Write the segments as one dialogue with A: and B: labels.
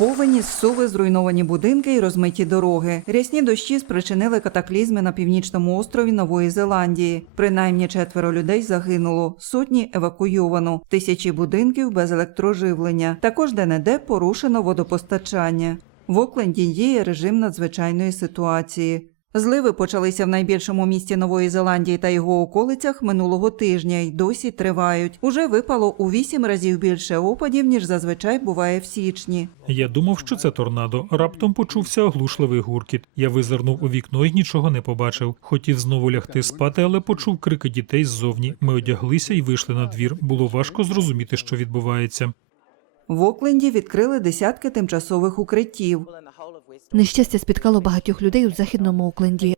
A: Повені, суви, зруйновані будинки і розмиті дороги. Рясні дощі спричинили катаклізми на північному острові Нової Зеландії. Принаймні четверо людей загинуло, сотні евакуйовано, тисячі будинків без електроживлення. Також де-не-де порушено водопостачання. В Окленді діє режим надзвичайної ситуації. Зливи почалися в найбільшому місті Нової Зеландії та його околицях минулого тижня й досі тривають. Уже випало у вісім разів більше опадів, ніж зазвичай буває в січні.
B: Я думав, що це торнадо. Раптом почувся оглушливий гуркіт. Я визирнув у вікно і нічого не побачив. Хотів знову лягти спати, але почув крики дітей ззовні. Ми одяглися і вийшли на двір. Було важко зрозуміти, що відбувається.
A: В Окленді відкрили десятки тимчасових укриттів.
C: Нещастя спіткало багатьох людей у західному Окленді.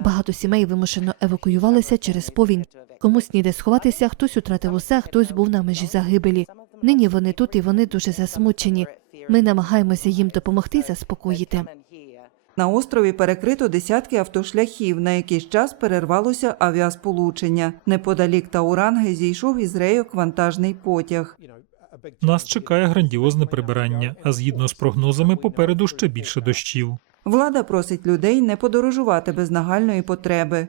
C: Багато сімей вимушено евакуювалися через повінь. Комусь ніде сховатися, хтось утратив усе, хтось був на межі загибелі. Нині вони тут і вони дуже засмучені. Ми намагаємося їм допомогти заспокоїти.
A: На острові перекрито десятки автошляхів. На якийсь час перервалося авіасполучення. Неподалік Тауранги зійшов із рейок вантажний потяг.
B: Нас чекає грандіозне прибирання, а згідно з прогнозами, попереду ще більше дощів.
A: Влада просить людей не подорожувати без нагальної потреби.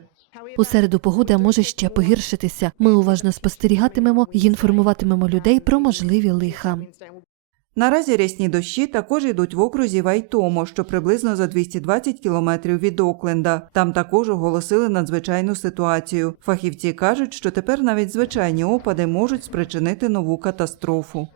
C: У середу погода може ще погіршитися. Ми уважно спостерігатимемо і інформуватимемо людей про можливі лиха.
A: Наразі рясні дощі також йдуть в окрузі Вайтомо, що приблизно за 220 кілометрів від Окленда. Там також оголосили надзвичайну ситуацію. Фахівці кажуть, що тепер навіть звичайні опади можуть спричинити нову катастрофу.